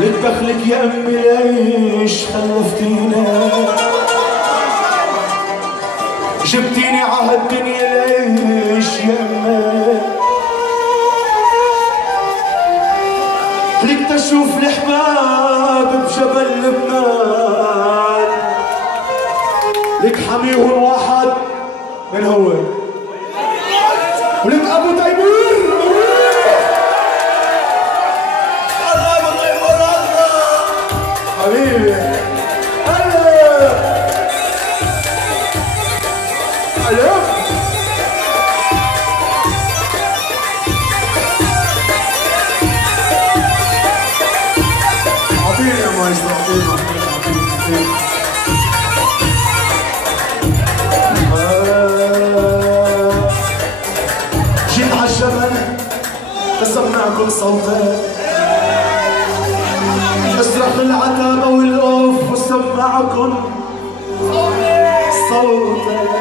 لك دخلك يا امي ليش خلفتينا؟ جبتيني عهالدنيا ليش يا امي؟ لك تشوف الحباب بجبل لبنان، لك حميهم واحد من هو؟ ولك ابو تيمور. حبيبي هلا هلا اعطيني يا مايسترو، اعطيني جيت عالجبل بسمعكم صوتك، اصرخ العتابة والقوف وسمعكم صوتك.